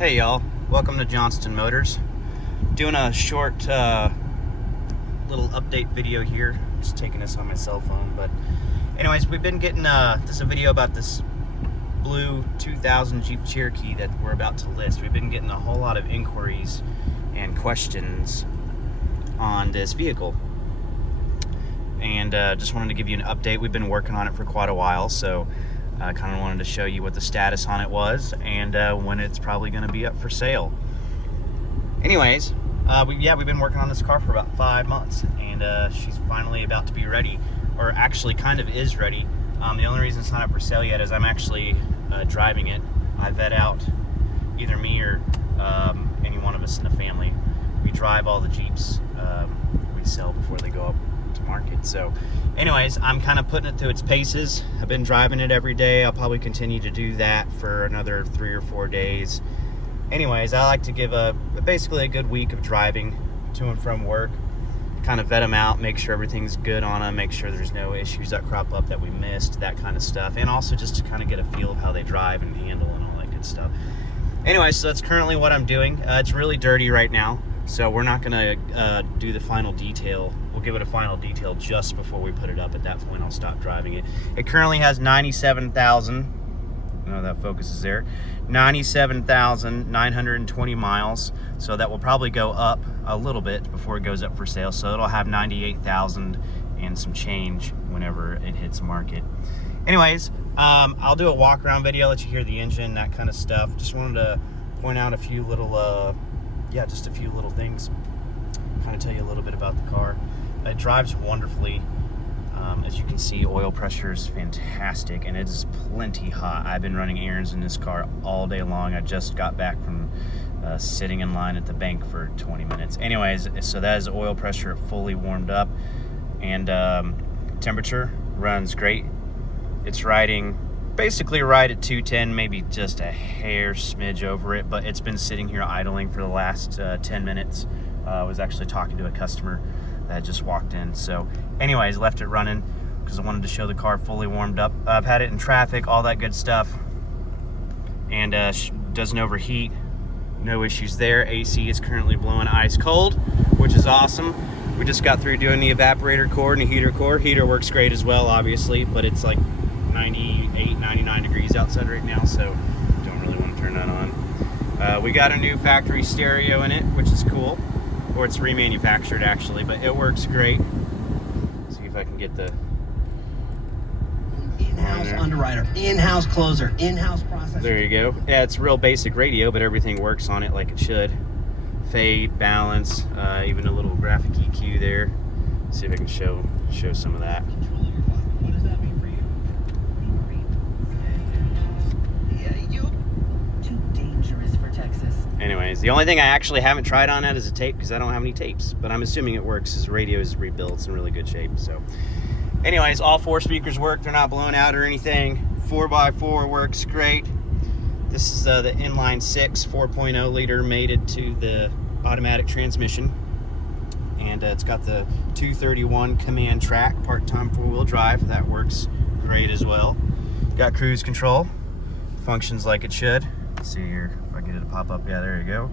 Hey y'all, welcome to Johnston Motors. Doing a short little update video here, just taking this on my cell phone. But anyways, we've been getting this is a video about this blue 2000 Jeep Cherokee that we're about to list. We've been getting a whole lot of inquiries and questions on this vehicle, and just wanted to give you an update. We've been working on it for quite a while, so I kind of wanted to show you what the status on it was and when it's probably going to be up for sale. Anyways, we've been working on this car for about 5 months, and she's finally about to be ready, or actually kind of is ready. The only reason it's not up for sale yet is I'm actually driving it. I vet out either me or any one of us in the family. We drive all the Jeeps we sell before they go up to market. So anyways, I'm kind of putting it through its paces. I've been driving it every day. I'll probably continue to do that for another 3 or 4 days. Anyways, I like to give basically a good week of driving to and from work, kind of vet them out, make sure everything's good on them, make sure there's no issues that crop up that we missed, that kind of stuff, and also just to kind of get a feel of how they drive and handle and all that good stuff. Anyway, so that's currently what I'm doing. It's really dirty right now, so we're not going to do the final detail. We'll give it a final detail just before we put it up. At that point, I'll stop driving it. It currently has 97,000. Oh, that focus is there. 97,920 miles. So that will probably go up a little bit before it goes up for sale. So it'll have 98,000 and some change whenever it hits market. Anyways, I'll do a walk around video, let you hear the engine, that kind of stuff. Just wanted to point out a few little, just a few little things. Kind of tell you a little bit about the car. It drives wonderfully. As you can see, oil pressure is fantastic, and it is plenty hot. I've been running errands in this car all day long. I just got back from sitting in line at the bank for 20 minutes. Anyways, so that is oil pressure fully warmed up, and temperature runs great. It's riding basically right at 210, maybe just a hair smidge over it, but it's been sitting here idling for the last 10 minutes. I was actually talking to a customer that just walked in. So anyways, left it running because I wanted to show the car fully warmed up. I've had it in traffic, all that good stuff, and doesn't overheat. No issues there. AC is currently blowing ice cold, which is awesome. We just got through doing the evaporator core and the heater core. Heater works great as well, obviously, but it's like 98, 99 degrees outside right now, so don't really want to turn that on. We got a new factory stereo in it, which is cool. Or it's remanufactured actually, but it works great. See if I can get the in-house underwriter, in-house closer, in-house processor. There you go. Yeah, it's real basic radio, but everything works on it like it should. Fade, balance, even a little graphic EQ there. See if I can show some of that. What does that mean for you? Yeah, you too dangerous for Texas. Anyways, the only thing I actually haven't tried on that is a tape, because I don't have any tapes, but I'm assuming it works. His radio is rebuilt. It's in really good shape. So anyways, all 4 speakers work. They're not blown out or anything. 4x4 works great. This is the inline 6 4.0 liter mated to the automatic transmission, and it's got the 231 command track, part-time 4-wheel drive. That works great as well. Got cruise control, functions like it should. Let's see here if I get it to pop up. Yeah, there you go.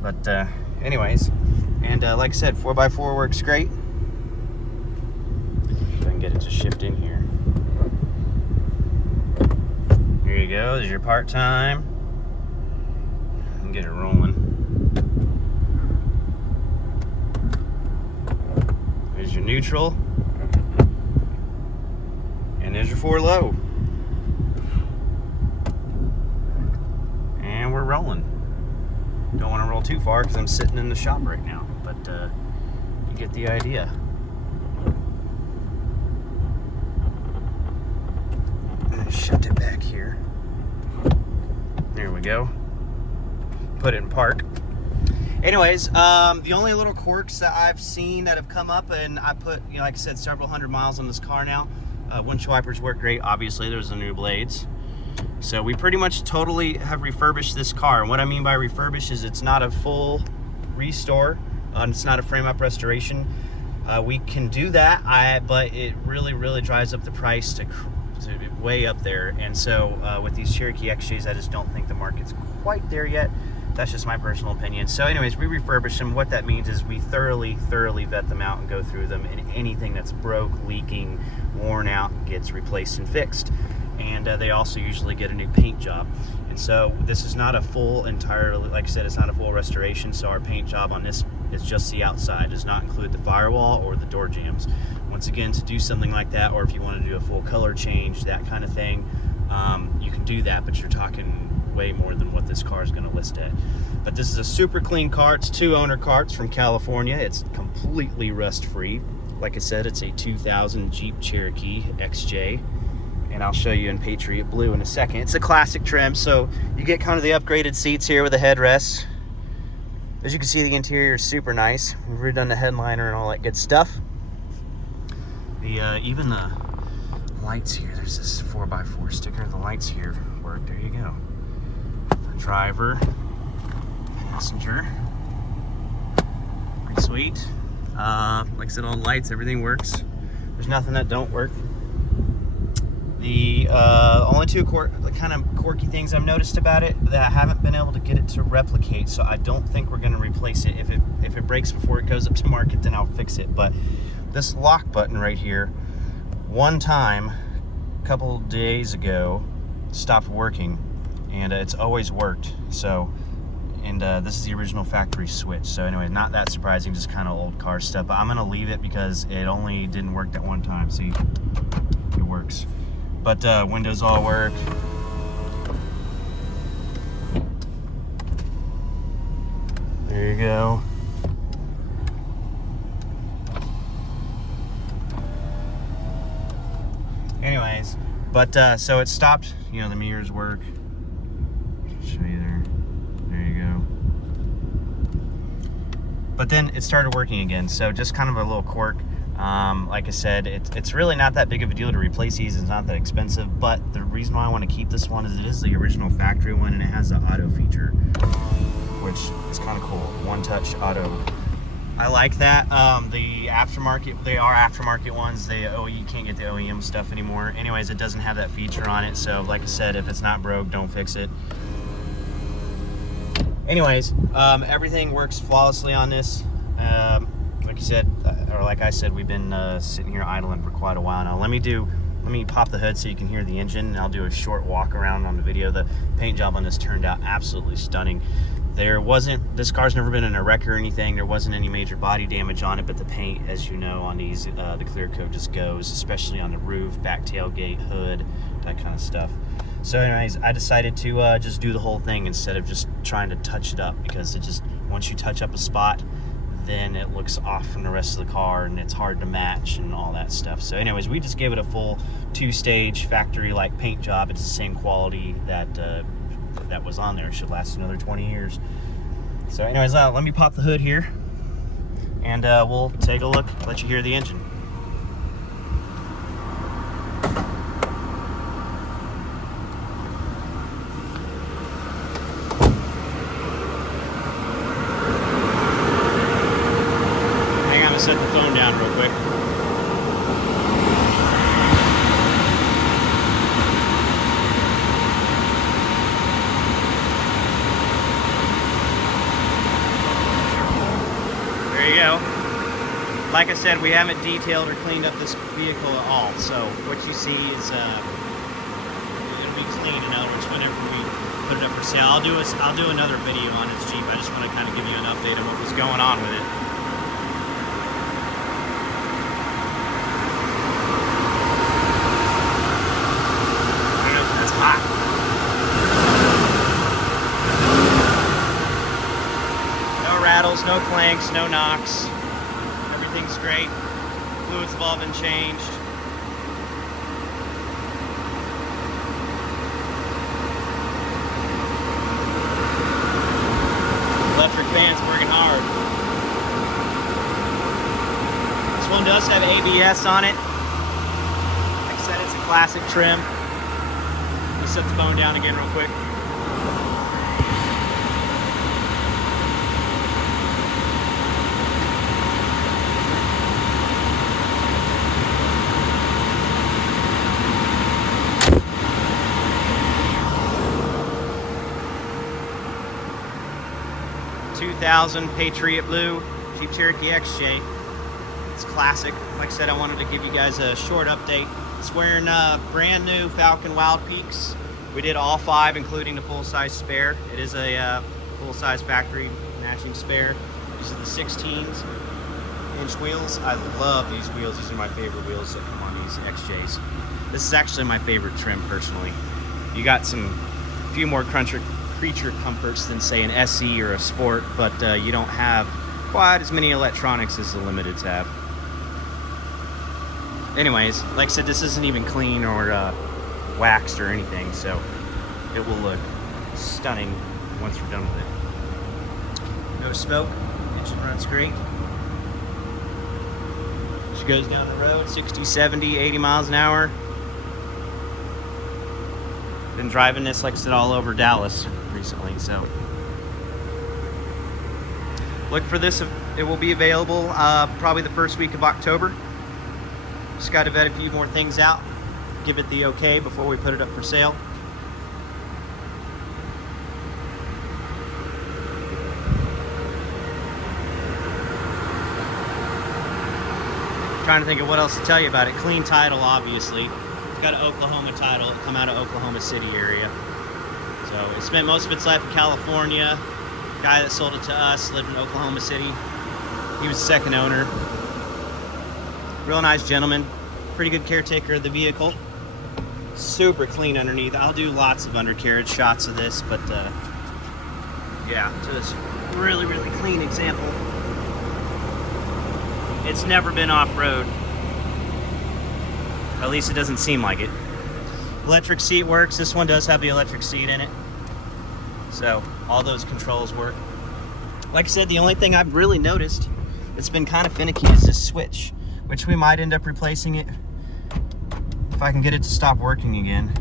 But anyways, and like I said, 4x4 works great. If I can get it to shift in here. There you go. There's your part-time. And get it rolling. There's your neutral. And there's your 4 low. And we're rolling. Don't want to roll too far because I'm sitting in the shop right now, but you get the idea. Shut it back here. There we go. Put it in park. Anyways, the only little quirks that I've seen that have come up, and I put, like I said, several hundred miles on this car now. Windshield wipers work great. Obviously, there's the new blades. So we pretty much totally have refurbished this car. And what I mean by refurbished is it's not a full restore. It's not a frame-up restoration. We can do that, but it really drives up the price to It's way up there. And so with these Cherokee XJs, I just don't think the market's quite there yet. That's just my personal opinion. So anyways, we refurbish them. What that means is we thoroughly vet them out and go through them, and anything that's broke, leaking, worn out gets replaced and fixed. And they also usually get a new paint job. And so this is not a full entirely, like I said, it's not a full restoration. So our paint job on this is just the outside. It does not include the firewall or the door jambs. Once again, to do something like that, or if you want to do a full color change, that kind of thing, you can do that, but you're talking way more than what this car is going to list at. But this is a super clean car. It's 2-owner car. It's from California. It's completely rust free. Like I said, it's a 2000 Jeep Cherokee XJ, and I'll show you in Patriot Blue in a second. It's a classic trim, so you get kind of the upgraded seats here with the headrests. As you can see, the interior is super nice. We've redone the headliner and all that good stuff. Even the lights here, there's this 4x4 sticker. The lights here work. There you go. Driver, passenger, pretty sweet. Like I said, all the lights, everything works. There's nothing that don't work. The only two kind of quirky things I've noticed about it that I haven't been able to get it to replicate, so I don't think we're going to replace it. If it breaks before it goes up to market, then I'll fix it. But this lock button right here, one time a couple days ago stopped working, and it's always worked. So, and this is the original factory switch. So anyway, not that surprising, just kind of old car stuff. But I'm gonna leave it because it only didn't work that one time. See, it works. But windows all work. There you go. Anyways, but so it stopped. You know, the mirrors work. Show you there. There you go. But then it started working again. So just kind of a little quirk. Like I said, it's really not that big of a deal to replace these. It's not that expensive. But the reason why I want to keep this one is it is the original factory one, and it has the auto feature, which is kind of cool. One-touch auto. I like that. The aftermarket, they are aftermarket ones. You can't get the OEM stuff anymore. Anyways, it doesn't have that feature on it. So like I said, if it's not broke, don't fix it. Anyways, everything works flawlessly on this. Like you said, or like I said, we've been sitting here idling for quite a while now. Let me pop the hood so you can hear the engine, and I'll do a short walk around on the video. The paint job on this turned out absolutely stunning. This car's never been in a wreck or anything. There wasn't any major body damage on it, but the paint, as you know, on these, the clear coat just goes, especially on the roof, back tailgate, hood, that kind of stuff. So anyways, I decided to just do the whole thing instead of just trying to touch it up, because once you touch up a spot, then it looks off from the rest of the car and it's hard to match and all that stuff. So anyways, we just gave it a full 2-stage factory-like paint job. It's the same quality that was on there. It should last another 20 years. So anyways, let me pop the hood here, and we'll take a look, let you hear the engine. Hang on, I'm gonna set the phone down real quick. There you go. Like I said, we haven't detailed or cleaned up this vehicle at all. So what you see is it'll be clean. In other words, whenever we put it up for sale, I'll do another video on its Jeep. I just want to kind of give you an update on what was going on with it. That's hot. Rattles, no clanks, no knocks. Everything's great. Fluids have all been changed. Electric fan's working hard. This one does have ABS on it. Like I said, it's a classic trim. Let me set the phone down again real quick. 2000 Patriot Blue Jeep Cherokee XJ. It's classic. Like I said, I wanted to give you guys a short update. It's wearing brand new Falcon Wild Peaks. We did all 5, including the full-size spare. It is a full-size factory matching spare. These are the 16-inch wheels. I love these wheels. These are my favorite wheels that come on these XJs. This is actually my favorite trim, personally. You got a few more creature comforts than, say, an SE or a Sport, but you don't have quite as many electronics as the Limiteds have. Anyways, like I said, this isn't even clean or waxed or anything, so it will look stunning once we're done with it. No smoke, engine runs great. She goes down the road 60, 70, 80 miles an hour. Been driving this, like I said, all over Dallas recently, so look for this. It will be available probably the first week of October. Just got to vet a few more things out, give it the okay before we put it up for sale. Trying to think of what else to tell you about it. Clean title, obviously. It's got an Oklahoma title. It come out of Oklahoma City area. So it spent most of its life in California. Guy that sold it to us lived in Oklahoma City. He was the second owner. Real nice gentleman. Pretty good caretaker of the vehicle. Super clean underneath. I'll do lots of undercarriage shots of this, but yeah, just really, really clean example. It's never been off-road. At least it doesn't seem like it. Electric seat works. This one does have the electric seat in it. So all those controls work. Like I said, the only thing I've really noticed that's been kind of finicky is this switch, which we might end up replacing it if I can get it to stop working again.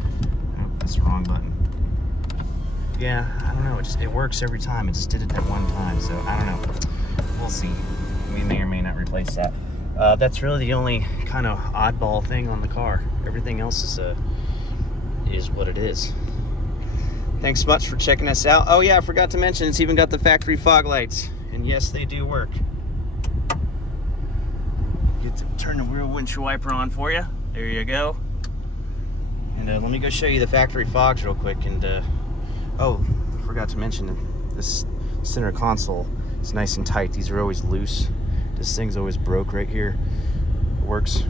Oh, that's the wrong button. Yeah, I don't know. It works every time. It just did it that one time, so I don't know. We'll see. We may or may not replace that. That's really the only kind of oddball thing on the car. Everything else is what it is. Thanks so much for checking us out. Oh yeah, I forgot to mention, it's even got the factory fog lights. And yes, they do work. Get to turn the rear windshield wiper on for you. There you go. And let me go show you the factory fogs real quick. And oh, forgot to mention this center console is nice and tight. These are always loose. This thing's always broke right here. It works,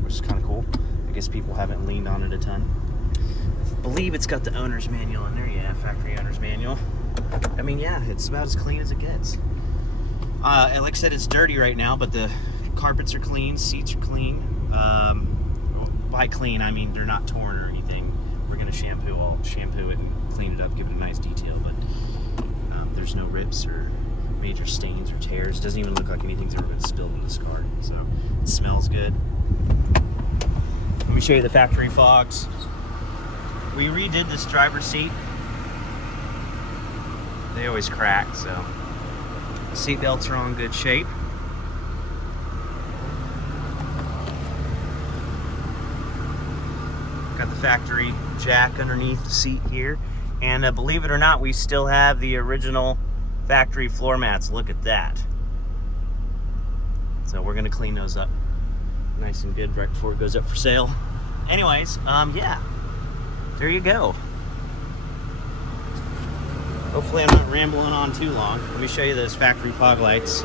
which is kind of cool. I guess people haven't leaned on it a ton. I believe it's got the owner's manual in there. Yeah, factory owner's manual. I mean, yeah, it's about as clean as it gets. And like I said, it's dirty right now, but the carpets are clean, seats are clean. By clean, I mean they're not torn or anything. We're gonna shampoo it and clean it up, give it a nice detail, but there's no rips or major stains or tears. It doesn't even look like anything's ever been spilled in this car, so it smells good. Let me show you the factory fogs. We redid this driver's seat. They always crack, so the seat belts are on good shape. Got the factory jack underneath the seat here, and believe it or not, we still have the original factory floor mats. Look at that. So we're gonna clean those up nice and good right before it goes up for sale. Anyways, yeah, there you go. Hopefully I'm not rambling on too long. Let me show you those factory fog lights.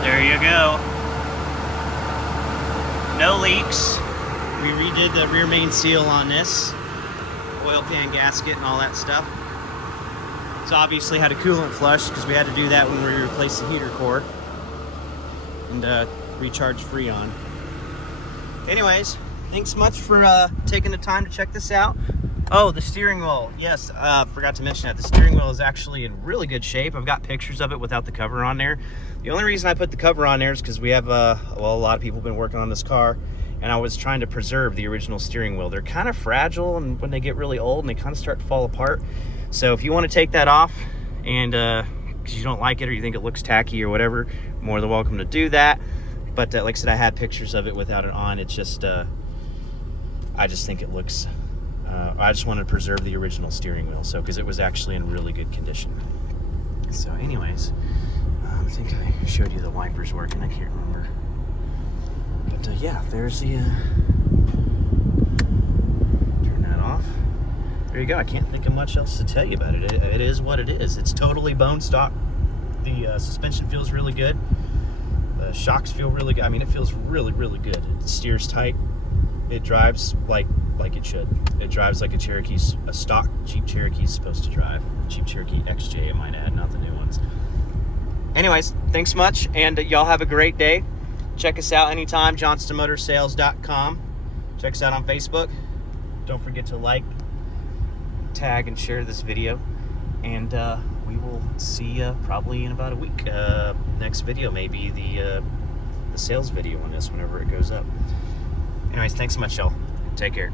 There you go. No leaks. We redid the rear main seal on this. Oil pan gasket and all that stuff. It's obviously had a coolant flush because we had to do that when we replaced the heater core and recharge Freon. Anyways, thanks much for taking the time to check this out. Oh, the steering wheel. Yes, forgot to mention that. The steering wheel is actually in really good shape. I've got pictures of it without the cover on there. The only reason I put the cover on there is because we have, well, a lot of people have been working on this car, and I was trying to preserve the original steering wheel. They're kind of fragile, and when they get really old, and they kind of start to fall apart. So if you want to take that off, and because you don't like it or you think it looks tacky or whatever, more than welcome to do that. But like I said, I had pictures of it without it on. It's just, I just think it looks I just wanted to preserve the original steering wheel, so because it was actually in really good condition. So anyways, I think I showed you the wipers working. I can't remember. But yeah, there's the... turn that off. There you go. I can't think of much else to tell you about it. It is what it is. It's totally bone stock. The suspension feels really good. The shocks feel really good. I mean, it feels really, really good. It steers tight. It drives like it should. It drives like a stock Jeep Cherokee is supposed to drive. Jeep Cherokee XJ, I might add, not the new ones. Anyways, thanks much, and y'all have a great day. Check us out anytime, johnstonmotorsales.com. Check us out on Facebook. Don't forget to like, tag, and share this video. And we will see you probably in about a week. Next video may be the sales video on this whenever it goes up. Anyways, thanks so much, y'all. Take care.